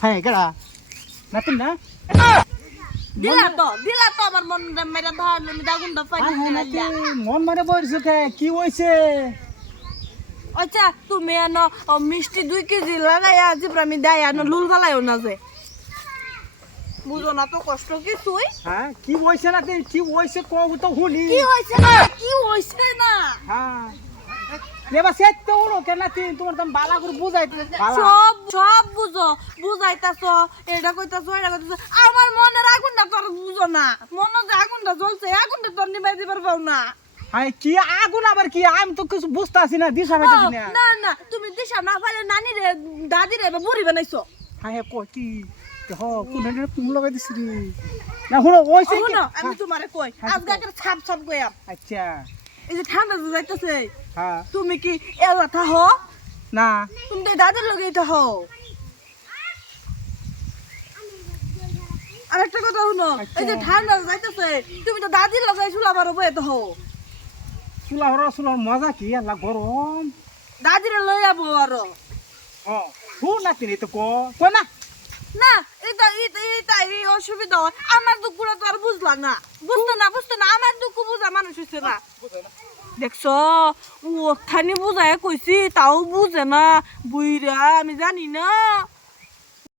হ্যাঁ কেডা নাতিন না দিলা তো আমার মন মেরা ধর দাগুনটা পানি মন মানে বলছো কি হইছে আচ্ছা তুমি এনো মিষ্টি 2 কেজি লাগাইয়া জিব্রা আমি দেয় এনো লুল ফালাইও না যে বুঝো না তো কষ্ট কিছুই হ্যাঁ কি হইছে নাতি কি হইছে কও তো হুনি কি হইছে না হ্যাঁ এবার সেট তো হলো কেন নাতি তোমার তো বালা করে বুঝাইতে সব বুঝাইতাছ এটা কইতাছ আমার মনের আগুনটা তোর বুঝো না মনে যে আগুনটা জ্বলছে আগুনটা তোর নিবাই দিবার পাও না হাই কি আগুন আবার কি আমি তো কিছু বুঝতাছি না দিশা পাইতাছি না না তুমি দিশা না পাইলে নানি রে দাদি রে বুড়ি বানাইছো হাই কই কি কোন পুম লাগাই দিছি রে না হলো ওইছে কি আমি তোমারে কই আজকে একটা ছাপ কইয়াম আচ্ছা এই যে ঠান্ডা যাইতাছে হ্যাঁ তুমি কি এলা থাহো না তুমি তো দাদির লগে থাহো আরেকটা কথা শুনো এই যে ঠান্ডা যাইতাছে তুমি তো দাদির লগে চুলা বারো বয়ে থাহো চুলা মজা কি আল্লাহ গরম দাদির লই যাবো আরো শুন নাতি রে তো কো না না এটা এই অসুবিধা হয় আমার দুঃখটা তো আর বুঝলা না বুঝতো না আমার দুঃখ বুঝা মানুষ হইছে না দেখছো ও থানি বুঝায় কইছি তাও বুঝে না বুইরা আমি জানি না